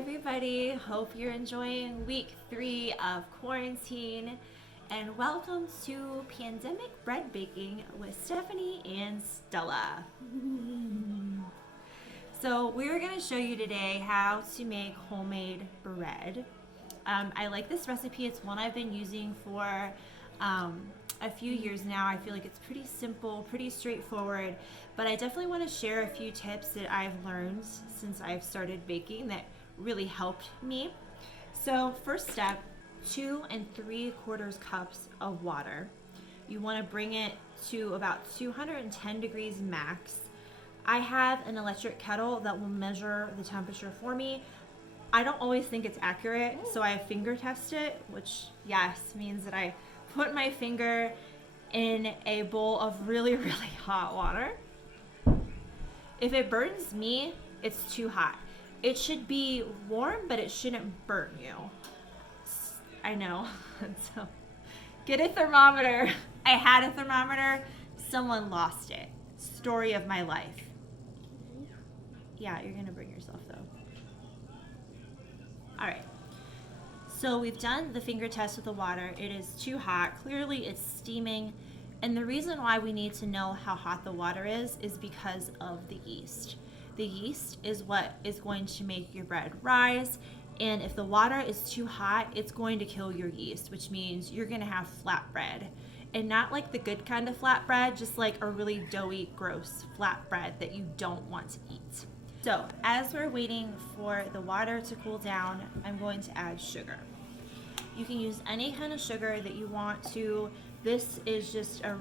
everybody. Hope you're enjoying week 3 of quarantine. And welcome to Pandemic Bread Baking with Stephanie and Stella. So we're going to show you today how to make homemade bread. I like this recipe. It's one I've been using for a few years now. I feel like it's pretty simple, pretty straightforward, but I definitely want to share a few tips that I've learned since I've started baking that really helped me. So first step, 2 3/4 cups of water. You want to bring it to about 210 degrees max. I have an electric kettle that will measure the temperature for me. I don't always think it's accurate, so I finger test it, which means that I put my finger in a bowl of really, really hot water. If it burns me, it's too hot. It should be warm, but it shouldn't burn you. I know. So get a thermometer. I had a thermometer. Someone lost it. Story of my life. Yeah, you're going to bring yourself though. All right. So we've done the finger test with the water. It is too hot. Clearly it's steaming. And the reason why we need to know how hot the water is because of the yeast. The yeast is what is going to make your bread rise. And if the water is too hot, it's going to kill your yeast, which means you're going to have flat bread. And not like the good kind of flat bread, just like a really doughy, gross flat bread that you don't want to eat. So as we're waiting for the water to cool down, I'm going to add sugar. You can use any kind of sugar that you want to. This is just a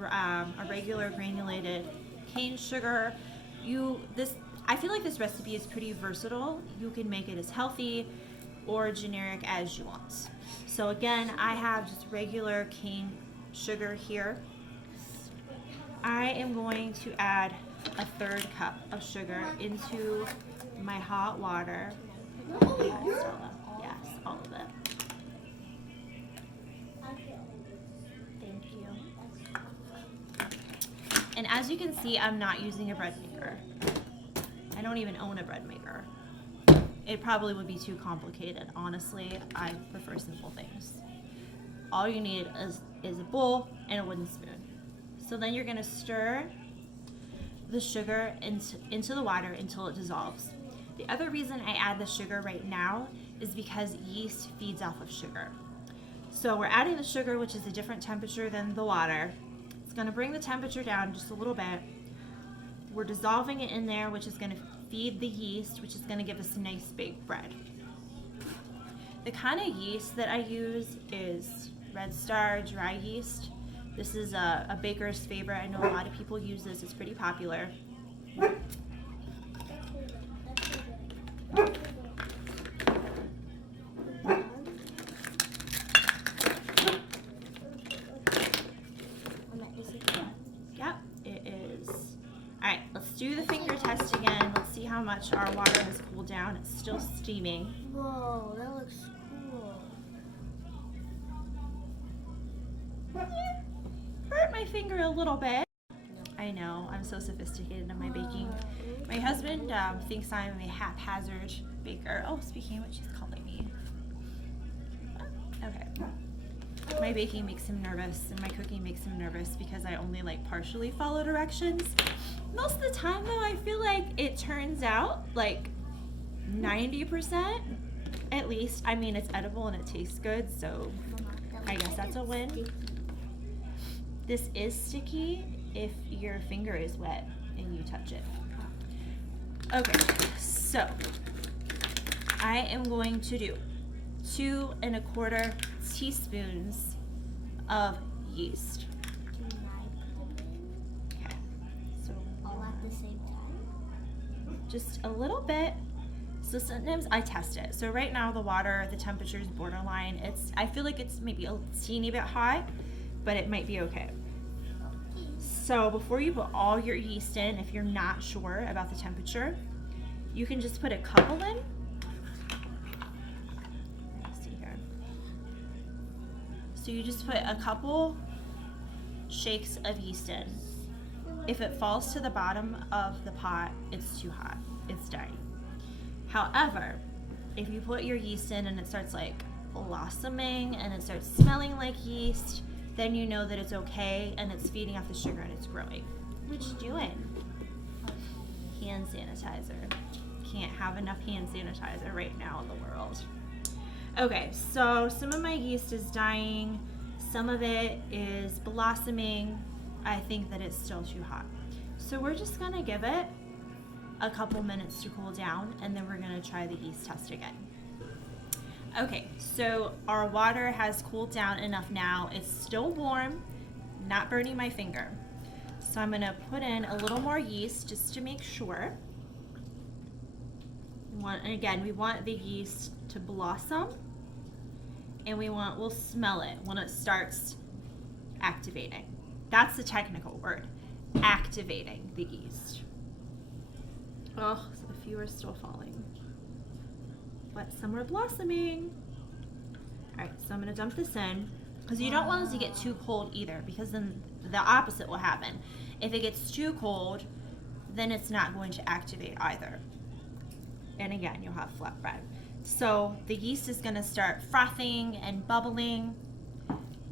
regular granulated cane sugar. I feel like this recipe is pretty versatile. You can make it as healthy or generic as you want. So again, I have just regular cane sugar here. I am going to add a 1/3 cup of sugar into my hot water. Yes, all of it. Thank you. And as you can see, I'm not using a bread maker. I don't even own a bread maker. It probably would be too complicated. Honestly, I prefer simple things. All you need is a bowl and a wooden spoon. So then you're gonna stir the sugar into the water until it dissolves. The other reason I add the sugar right now is because yeast feeds off of sugar. So we're adding the sugar, which is a different temperature than the water. It's gonna bring the temperature down just a little bit. We're dissolving it in there, which is gonna feed the yeast, which is gonna give us a nice baked bread. The kind of yeast that I use is Red Star dry yeast. This is a baker's favorite. I know a lot of people use this. It's pretty popular. Yep, it is. All right, let's do the finger test again. Let's see how much our water has cooled down. It's still steaming. Whoa, that looks cool. Hurt my finger a little bit. I know, I'm so sophisticated in my baking. My husband thinks I'm a haphazard baker. Oh, speaking of which, she's calling me. Okay. My baking makes him nervous and my cooking makes him nervous because I only like partially follow directions. Most of the time though, I feel like it turns out like 90% at least. I mean, it's edible and it tastes good, so I guess that's a win. This is sticky if your finger is wet and you touch it. Okay, so I am going to do 2 1/4 teaspoons of yeast. Can I put it in? Okay, so All at the same time? just a little bit. So sometimes I test it. So right now the water, the temperature is borderline. I feel like it's maybe a teeny bit hot, but it might be okay. So before you put all your yeast in, if you're not sure about the temperature, you can just put a couple in. Let's see here. So you just put a couple shakes of yeast in. If it falls to the bottom of the pot, it's too hot. It's dying. However, if you put your yeast in and it starts like blossoming and it starts smelling like yeast, then you know that it's okay and it's feeding off the sugar and it's growing. What you doing? Hand sanitizer. Can't have enough hand sanitizer right now in the world. Okay, so some of my yeast is dying. Some of it is blossoming. I think that it's still too hot. So we're just gonna give it a couple minutes to cool down, and then we're gonna try the yeast test again. Okay, so our water has cooled down enough now. It's still warm, not burning my finger. So I'm gonna put in a little more yeast just to make sure. And again, we want the yeast to blossom, and we'll smell it when it starts activating. That's the technical word, activating the yeast. Oh, a few are still falling, but some are blossoming. All right, so I'm gonna dump this in, because you don't want it to get too cold either, because then the opposite will happen. If it gets too cold, then it's not going to activate either. And again, you'll have flat bread. So the yeast is gonna start frothing and bubbling.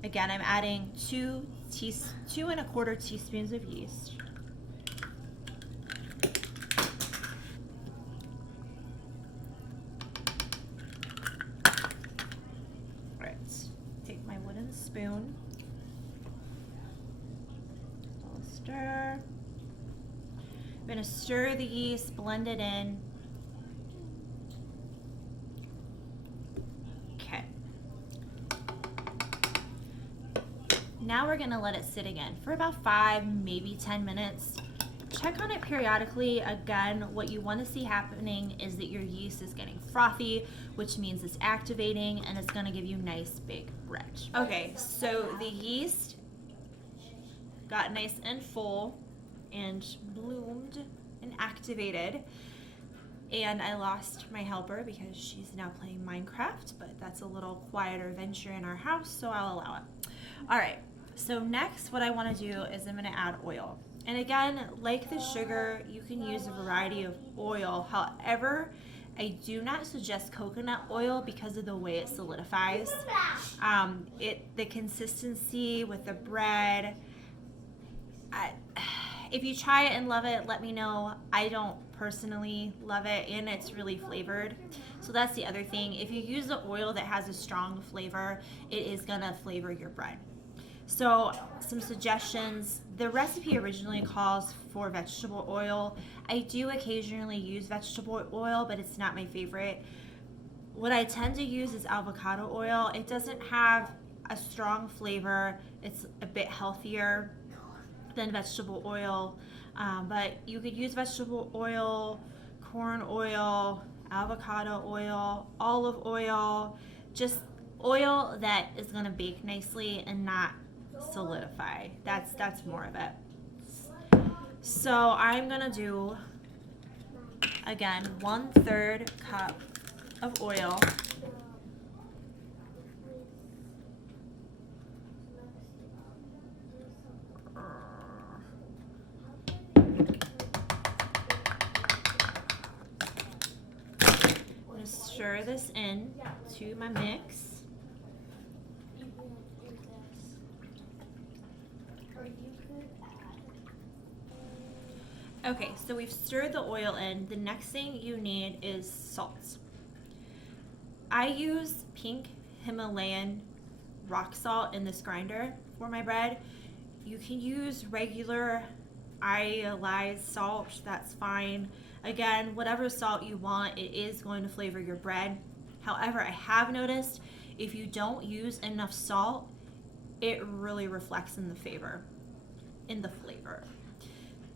Again, I'm adding 2 1/4 teaspoons of yeast. All right, take my wooden spoon. I'll stir. I'm gonna stir the yeast, blend it in. Now we're gonna let it sit again for about 5, maybe 10 minutes. Check on it periodically. Again, what you wanna see happening is that your yeast is getting frothy, which means it's activating and it's gonna give you nice big bread. Okay, so the yeast got nice and full and bloomed and activated. And I lost my helper because she's now playing Minecraft, but that's a little quieter venture in our house, so I'll allow it. All right, so next what I wanna do is I'm gonna add oil. And again, like the sugar, you can use a variety of oil. However, I do not suggest coconut oil because of the way it solidifies. The consistency with the bread, if you try it and love it, let me know. I don't personally love it, and it's really flavored. So that's the other thing. If you use the oil that has a strong flavor, it is gonna flavor your bread. So some suggestions. The recipe originally calls for vegetable oil. I do occasionally use vegetable oil, but it's not my favorite. What I tend to use is avocado oil. It doesn't have a strong flavor. It's a bit healthier than vegetable oil, but you could use vegetable oil, corn oil, avocado oil, olive oil, just oil that is going to bake nicely and not solidify. That's more of it. So I'm going to do, again, 1/3 cup of oil. Stir this in to my mix. Okay, so we've stirred the oil in. The next thing you need is salt. I use pink Himalayan rock salt in this grinder for my bread. You can use regular iodized salt, that's fine. Again, whatever salt you want, it is going to flavor your bread. However, I have noticed if you don't use enough salt, it really reflects in the flavor.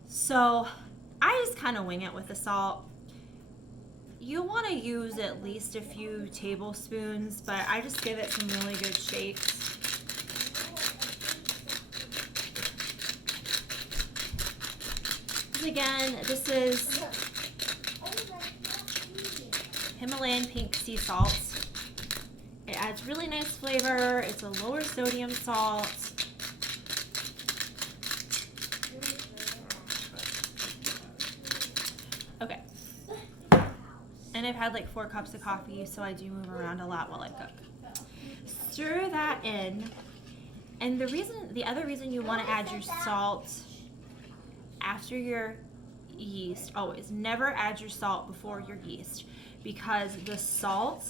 So I just kind of wing it with the salt. You want to use at least a few tablespoons, but I just give it some really good shakes. Again, this is Himalayan pink sea salt. It adds really nice flavor. It's a lower sodium salt. Okay. And I've had like 4 cups of coffee, so I do move around a lot while I cook. Stir that in. And the other reason you want to add your salt after your yeast, always never add your salt before your yeast, because the salt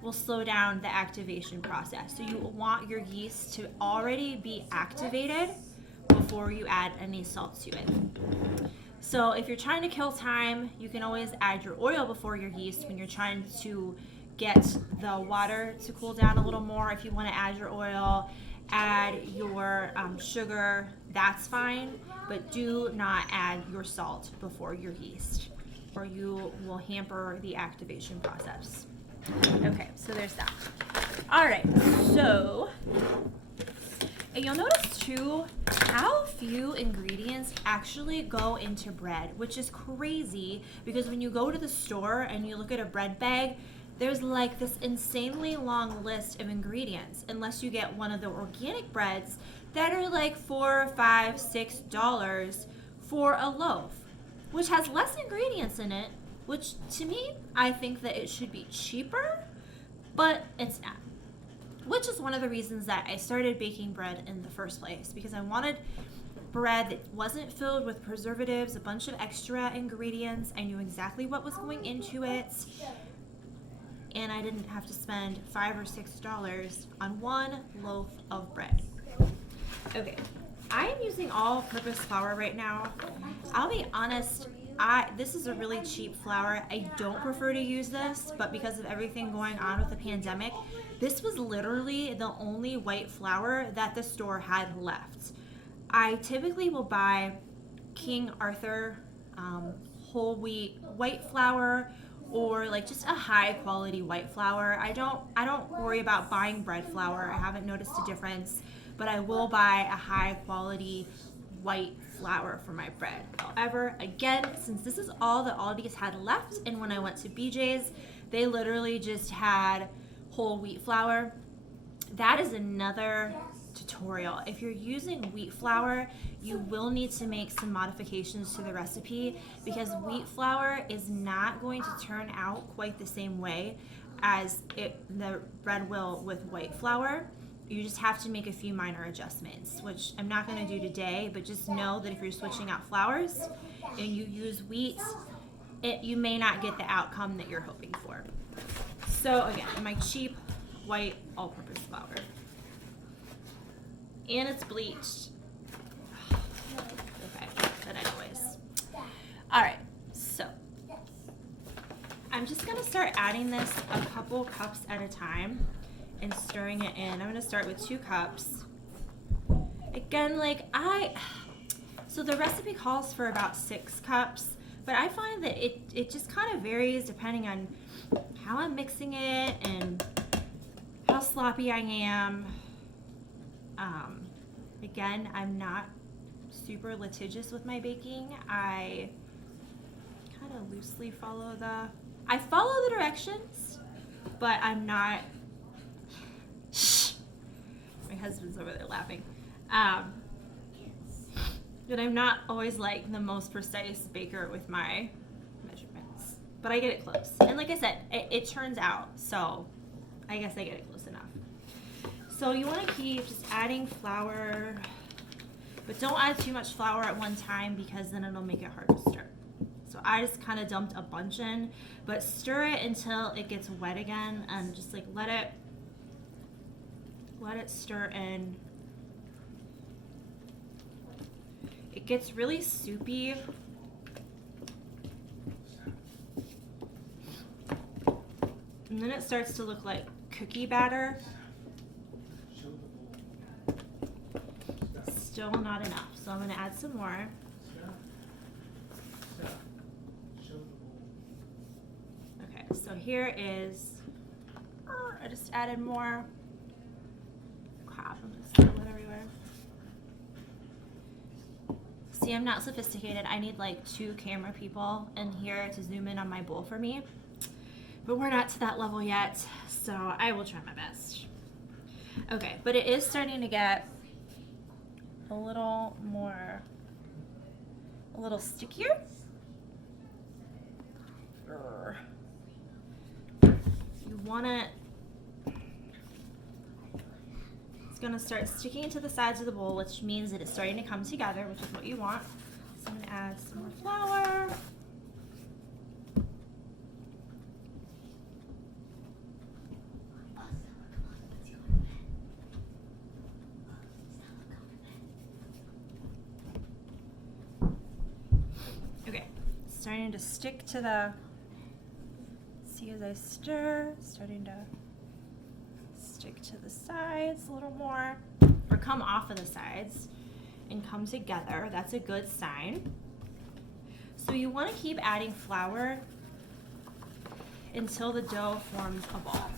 will slow down the activation process. So you want your yeast to already be activated before you add any salt to it. So if you're trying to kill time, you can always add your oil before your yeast when you're trying to get the water to cool down a little more. If you want to add your oil, add your sugar, that's fine, but do not add your salt before your yeast, or you will hamper the activation process. Okay, so there's that. All right, so you'll notice too how few ingredients actually go into bread, which is crazy, because when you go to the store and you look at a bread bag, there's like this insanely long list of ingredients, unless you get one of the organic breads that are like $4, $5, $6 for a loaf, which has less ingredients in it, which to me, I think that it should be cheaper, but it's not. Which is one of the reasons that I started baking bread in the first place, because I wanted bread that wasn't filled with preservatives, a bunch of extra ingredients. I knew exactly what was going into it, and I didn't have to spend $5 or $6 on one loaf of bread. Okay, I am using all-purpose flour right now. I'll be honest, this is a really cheap flour. I don't prefer to use this, but because of everything going on with the pandemic, this was literally the only white flour that the store had left. I typically will buy King Arthur whole wheat white flour, or like just a high quality white flour. I don't worry about buying bread flour. I haven't noticed a difference, but I will buy a high quality white flour for my bread. However, again, since this is all that Aldi's had left, and when I went to BJ's, they literally just had whole wheat flour. That is another tutorial. If you're using wheat flour, you will need to make some modifications to the recipe, because wheat flour is not going to turn out quite the same way as the bread will with white flour. You just have to make a few minor adjustments, which I'm not going to do today, but just know that if you're switching out flours and you use wheat, you may not get the outcome that you're hoping for. So again, my cheap white all-purpose flour. And it's bleached. Okay, but anyways. Alright, so I'm just going to start adding this a couple cups at a time and stirring it in. I'm going to start with 2 cups. Again, so the recipe calls for about 6 cups, but I find that it just kind of varies depending on how I'm mixing it and how sloppy I am. Again, I'm not super litigious with my baking. I kind of loosely follow I follow the directions, but I'm not, my husband's over there laughing. But I'm not always like the most precise baker with my measurements, but I get it close. And like I said, it turns out, so I guess I get it close enough. So you want to keep just adding flour, but don't add too much flour at one time, because then it'll make it hard to stir. So I just kind of dumped a bunch in, but stir it until it gets wet again, and just like let it stir in. It gets really soupy. And then it starts to look like cookie batter. Still not enough, so I'm going to add some more. Okay, so here is, I just added more. Crap, I'm going to spill it everywhere. See, I'm not sophisticated. I need like 2 camera people in here to zoom in on my bowl for me. But we're not to that level yet, so I will try my best. Okay, but it is starting to get a little stickier. want it, it's gonna start sticking to the sides of the bowl, which means that it's starting to come together, which is what you want. So I'm gonna add some more flour. Okay, starting to stick to the, see as I stir, starting to stick to the sides a little more, or come off of the sides and come together. That's a good sign. So you want to keep adding flour until the dough forms a ball.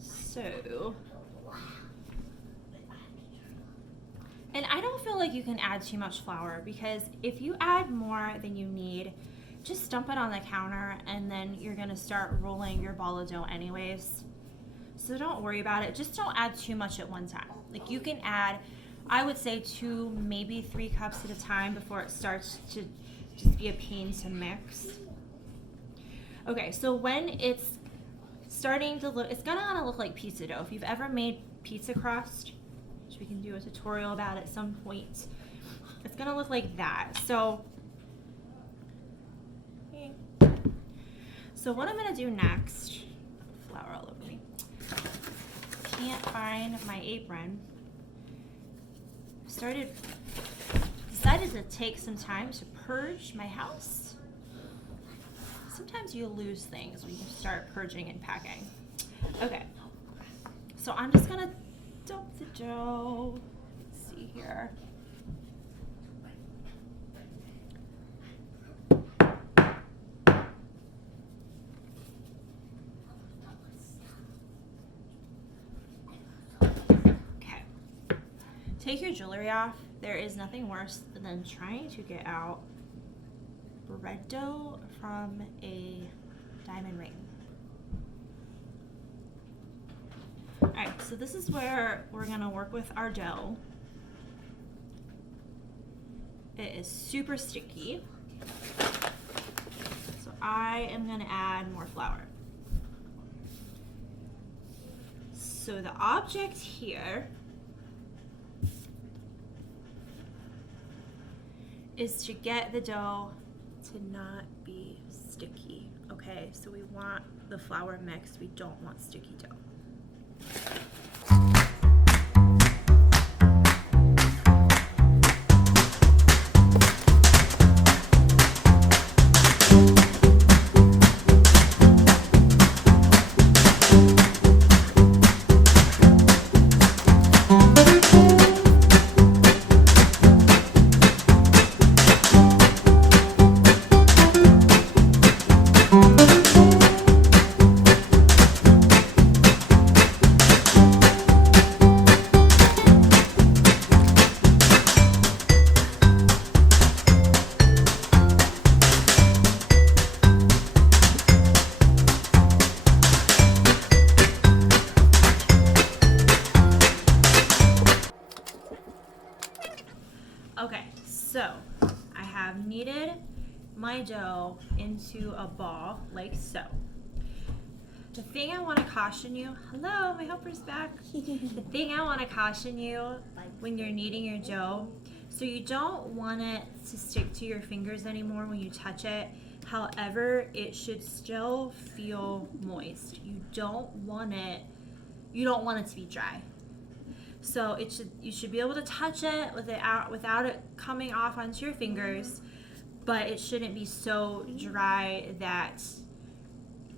So, and I don't feel like you can add too much flour, because if you add more than you need, just dump it on the counter and then you're gonna start rolling your ball of dough anyways. So don't worry about it. Just don't add too much at one time. Like you can add, I would say 2, maybe 3 cups at a time before it starts to just be a pain to mix. Okay, so when it's starting to look, it's gonna look like pizza dough. If you've ever made pizza crust, which we can do a tutorial about at some point, it's gonna look like that. So what I'm gonna do next, flour all over me. Can't find my apron. Decided to take some time to purge my house. Sometimes you lose things when you start purging and packing. Okay, so I'm just gonna dump the dough. Let's see here. Okay, take your jewelry off. There is nothing worse than trying to get out bread dough from a diamond ring. Alright, so this is where we're gonna work with our dough. It is super sticky, so I am gonna add more flour. So the object here is to get the dough to not be sticky, okay? So we want the flour mixed, we don't want sticky dough. Okay, so I have kneaded my dough into a ball like so. The thing I want to caution you, hello, my helper's back. The thing I want to caution you when you're kneading your dough, so you don't want it to stick to your fingers anymore when you touch it. However, it should still feel moist. You don't want it to be dry. So you should be able to touch it without it coming off onto your fingers, but it shouldn't be so dry that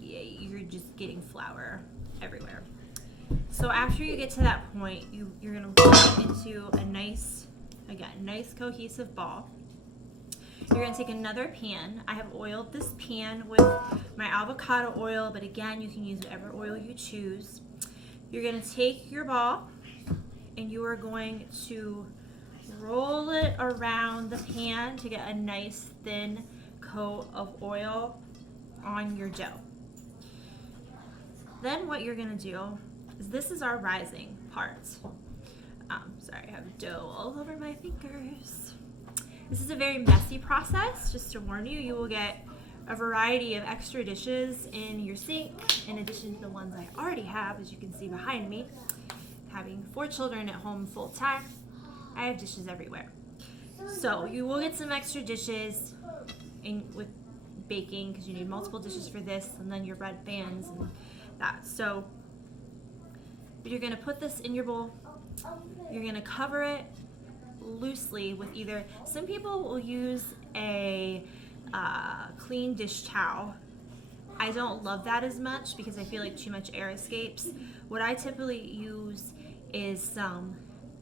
you're just getting flour everywhere. So after you get to that point, you're gonna roll it into a nice cohesive ball. You're gonna take another pan. I have oiled this pan with my avocado oil, but again, you can use whatever oil you choose. You're gonna take your ball and you are going to roll it around the pan to get a nice thin coat of oil on your dough. Then what you're gonna do is, this is our rising part. Sorry, I have dough all over my fingers. This is a very messy process. Just to warn you, you will get a variety of extra dishes in your sink, in addition to the ones I already have, as you can see behind me. Having 4 children at home full time, I have dishes everywhere. So you will get some extra dishes with baking, because you need multiple dishes for this, and then your bread pans and that. So you're going to put this in your bowl. You're going to cover it loosely with either, some people will use a clean dish towel. I don't love that as much because I feel like too much air escapes. What I typically use is some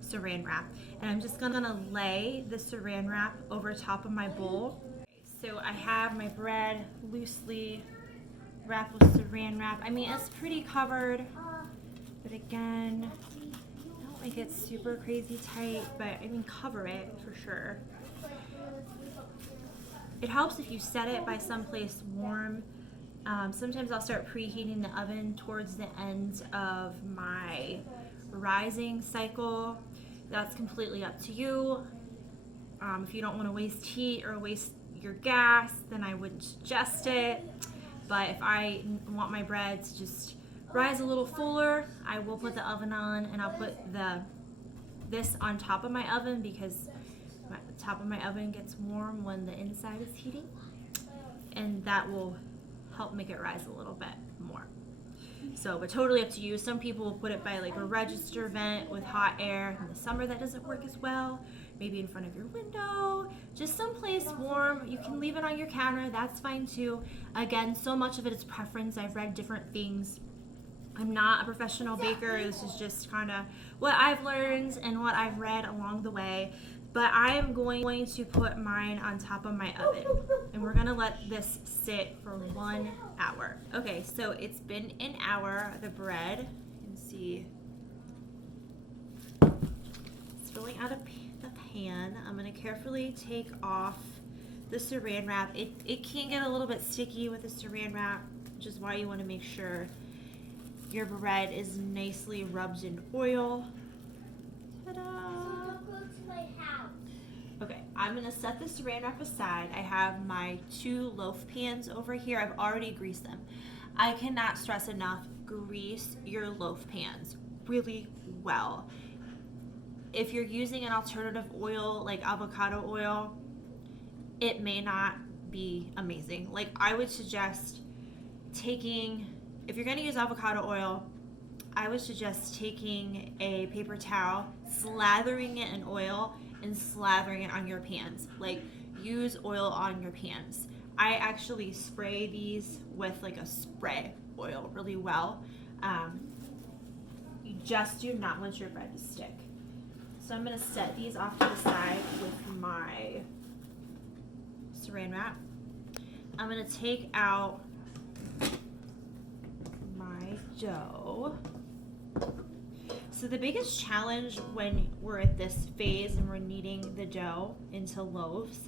saran wrap, and I'm just gonna lay the saran wrap over top of my bowl. So I have my bread loosely wrapped with saran wrap. I mean, it's pretty covered, but again, don't make it super crazy tight, but I mean, cover it for sure. It helps if you set it by someplace warm. Sometimes I'll start preheating the oven towards the end of my rising cycle. That's completely up to you. If you don't want to waste heat or waste your gas, then I wouldn't suggest it. But if I want my bread to just rise a little fuller, I will put the oven on, and I'll put this on top of my oven, because the top of my oven gets warm when the inside is heating, and that will help make it rise a little bit more. So, but totally up to you. Some people will put it by like a register vent with hot air. In the summer, that doesn't work as well. Maybe in front of your window, just someplace warm. You can leave it on your counter, that's fine too. Again, so much of it is preference. I've read different things. I'm not a professional baker. This is just kind of what I've learned and what I've read along the way. But I am going to put mine on top of my oven, and we're gonna let this sit for 1 hour. Okay, so it's been an hour. The bread, you can see it's filling out of the pan. I'm gonna carefully take off the saran wrap. It can get a little bit sticky with the saran wrap, which is why you want to make sure your bread is nicely rubbed in oil. Ta-da! Okay, I'm gonna set the saran wrap aside. I have my 2 loaf pans over here. I've already greased them. I cannot stress enough, grease your loaf pans really well. If you're using an alternative oil like avocado oil, it may not be amazing. Like, I would suggest if you're gonna use avocado oil, I would suggest taking a paper towel, slathering it in oil, and slathering it on your pans. Like, use oil on your pans. I actually spray these with like a spray oil really well. You just do not want your bread to stick. So I'm gonna set these off to the side with my saran wrap. I'm gonna take out my dough. So the biggest challenge when we're at this phase and we're kneading the dough into loaves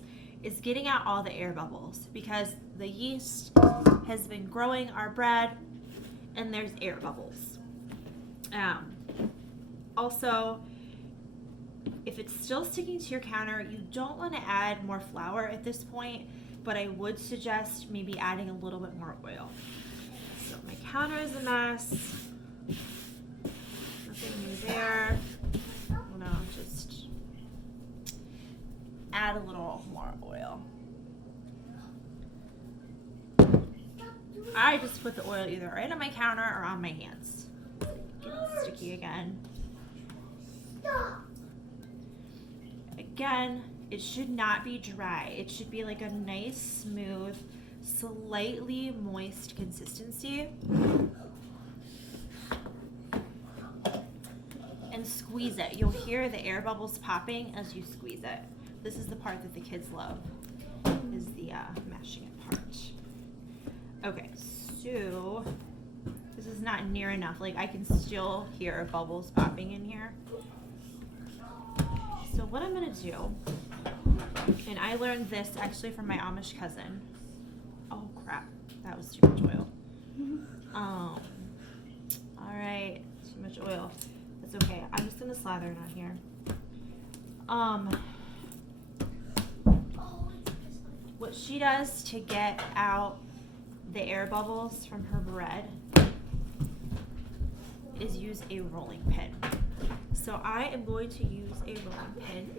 is getting out all the air bubbles, because the yeast has been growing our bread and there's air bubbles. Also, if it's still sticking to your counter, you don't want to add more flour at this point, but I would suggest maybe adding a little bit more oil. So my counter is a mess. Nothing new there. I'm gonna just add a little more oil. I just put the oil either right on my counter or on my hands. Getting sticky again. Again, it should not be dry. It should be like a nice, smooth, slightly moist consistency. And squeeze it. You'll hear the air bubbles popping as you squeeze it. This is the part that the kids love, is the mashing it part. Okay, so this is not near enough. Like, I can still hear bubbles popping in here. So what I'm gonna do, and I learned this actually from my Amish cousin. Oh crap, that was too much oil. All right, too much oil. That's okay. I'm just gonna slather it on here. What she does to get out the air bubbles from her bread is use a rolling pin. So I am going to use a rolling pin.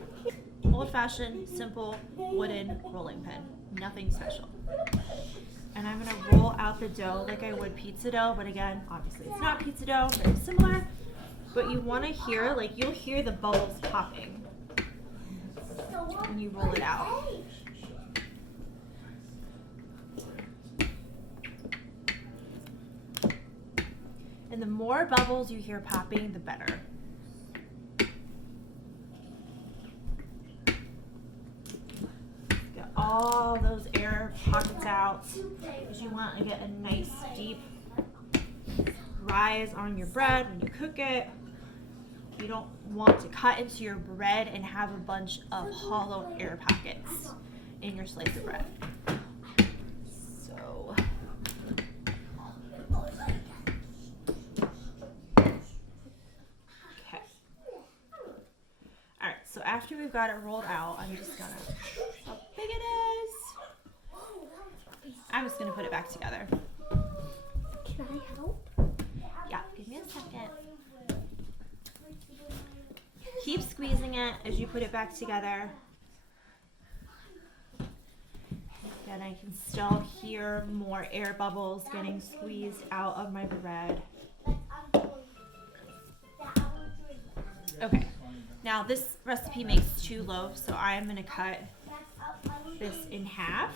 Old-fashioned, simple, wooden rolling pin. Nothing special. And I'm gonna roll out the dough like I would pizza dough, but again, obviously it's not pizza dough, very similar. But you wanna hear, like you'll hear the bubbles popping when you roll it out. And the more bubbles you hear popping, the better. Get all those air pockets out because you want to get a nice deep rise on your bread when you cook it. You don't want to cut into your bread and have a bunch of hollow air pockets in your slice of bread. So so after we've got it rolled out, I'm just gonna, how big it is. I'm just gonna put it back together. Can I help? Yeah, give me a second. Keep squeezing it as you put it back together. And I can still hear more air bubbles getting squeezed out of my bread. Okay. Now this recipe makes 2 loaves, so I am going to cut this in half.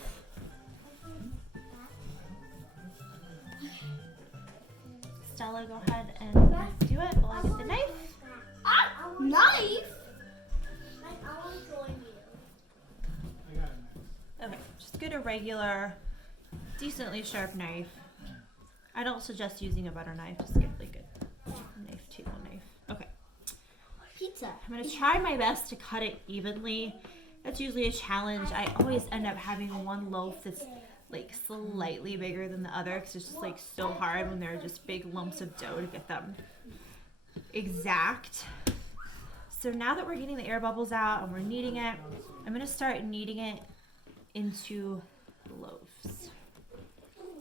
Stella, go ahead and do it while I get the knife. Knife? Okay, just get a regular, decently sharp knife. I don't suggest using a butter knife, just get like a knife, table knife. Okay. Pizza. I'm going to try my best to cut it evenly. That's usually a challenge. I always end up having one loaf that's like slightly bigger than the other because it's just like so hard when there are just big lumps of dough to get them exact. So now that we're getting the air bubbles out and we're kneading it, I'm going to start kneading it into loaves.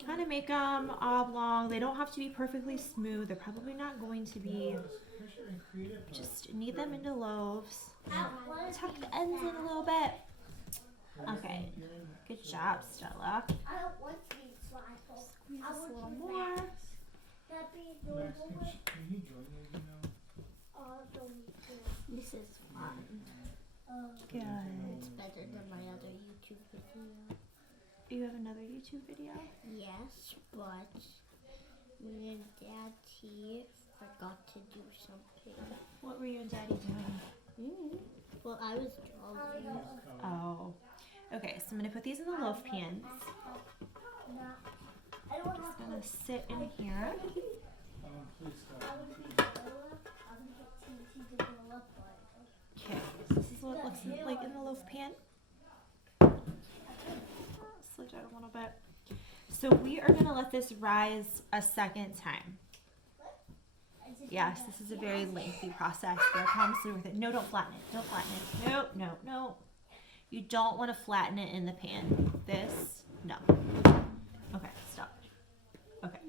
Kind of make them oblong. They don't have to be perfectly smooth. They're probably not going to be. Just knead them into loaves. Tuck the ends in a little bit. Okay, good job, Stella. Squeeze this a little more. This is fun. Good. It's better than my other YouTube video. You have another YouTube video? Yes, but me and Daddy forgot to do something. What were you and Daddy doing? Well, I was drawing. Oh. Okay, so I'm going to put these in the loaf pans. Just going to sit in here. Okay, this is what it looks like in the loaf pan. Slow down a little bit. So we are going to let this rise a second time. Yes, this is a very lengthy process, but I promise you worth it. No, don't flatten it. Don't flatten it. No, no, no. You don't want to flatten it in the pan. This, no. Okay, stop. Okay.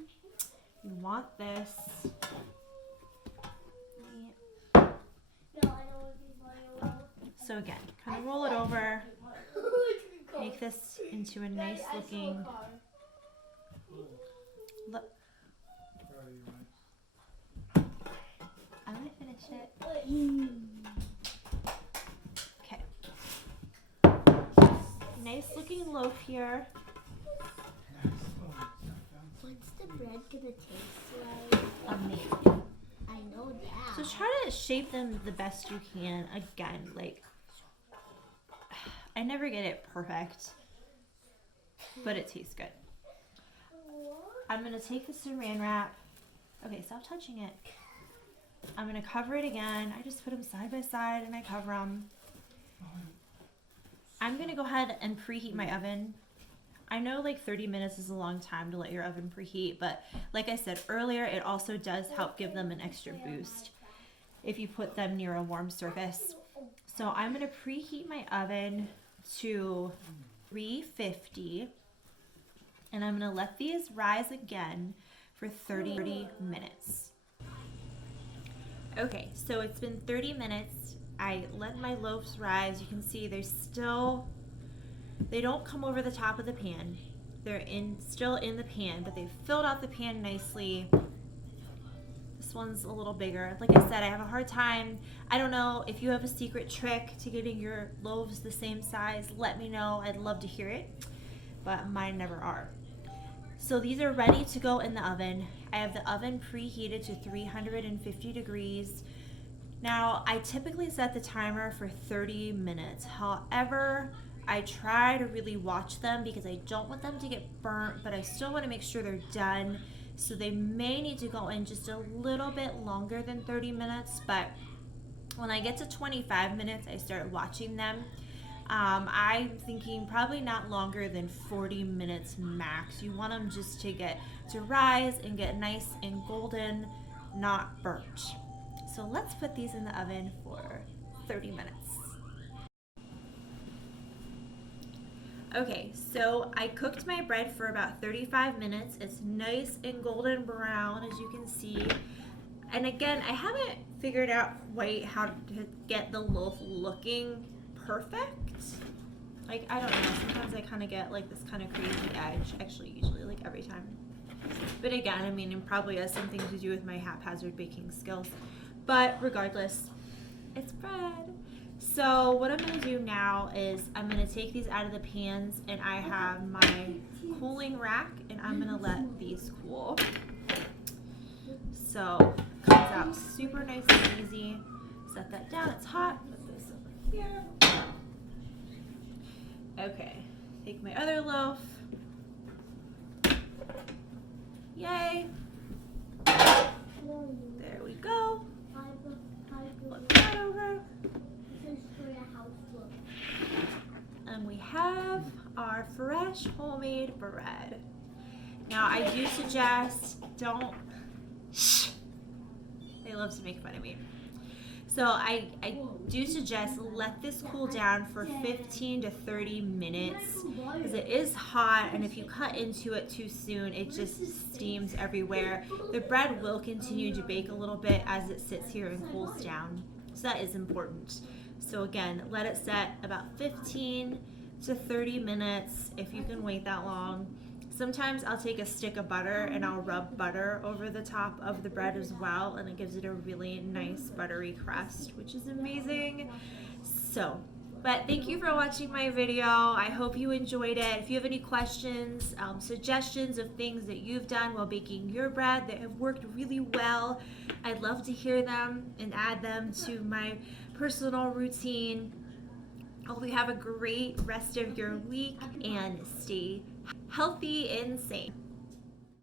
You want this. So again, kind of roll it over. Make this into a nice looking. Look. I'm gonna finish it. Okay. Nice looking loaf here. What's the bread gonna taste like? Amazing. I know that. So try to shape them the best you can. Again, like, I never get it perfect, but it tastes good. I'm gonna take the saran wrap. Okay, stop touching it. I'm going to cover it again. I just put them side by side and I cover them. I'm going to go ahead and preheat my oven. I know like 30 minutes is a long time to let your oven preheat, but like I said earlier, it also does help give them an extra boost if you put them near a warm surface. So I'm going to preheat my oven to 350, and I'm gonna let these rise again for 30 minutes. Okay, so it's been 30 minutes. I let my loaves rise. You can see they don't come over the top of the pan. They're still in the pan, but they've filled out the pan nicely. This one's a little bigger. Like I said, I have a hard time. I don't know if you have a secret trick to getting your loaves the same size. Let me know. I'd love to hear it, but mine never are. So these are ready to go in the oven. I have the oven preheated to 350 degrees. Now, I typically set the timer for 30 minutes. However, I try to really watch them because I don't want them to get burnt, but I still want to make sure they're done. So they may need to go in just a little bit longer than 30 minutes, but when I get to 25 minutes, I start watching them. I'm thinking probably not longer than 40 minutes max. You want them just to rise and get nice and golden, not burnt. So let's put these in the oven for 30 minutes. Okay, so I cooked my bread for about 35 minutes. It's nice and golden brown, as you can see. And again, I haven't figured out quite how to get the loaf looking perfect. Like, I don't know, sometimes I kind of get like this kind of crazy edge, actually usually like every time. But again, I mean, it probably has something to do with my haphazard baking skills. But regardless, it's bread. So what I'm gonna do now is I'm gonna take these out of the pans, and I have my cooling rack, and I'm gonna let these cool. So it comes out super nice and easy. Set that down, it's hot. Put this over here. Okay, take my other loaf. Yay. There we go. Flip that over. And we have our fresh homemade bread. Now I do suggest shh. They love to make fun of me. So I do suggest let this cool down for 15 to 30 minutes because it is hot, and if you cut into it too soon, it just steams everywhere. The bread will continue to bake a little bit as it sits here and cools down. So that is important. So again, let it set about 15 to 30 minutes if you can wait that long. Sometimes I'll take a stick of butter and I'll rub butter over the top of the bread as well, and it gives it a really nice buttery crust, which is amazing. So, but thank you for watching my video. I hope you enjoyed it. If you have any questions, suggestions of things that you've done while baking your bread that have worked really well, I'd love to hear them and add them to my personal routine. Hope you have a great rest of your week and stay healthy and sane.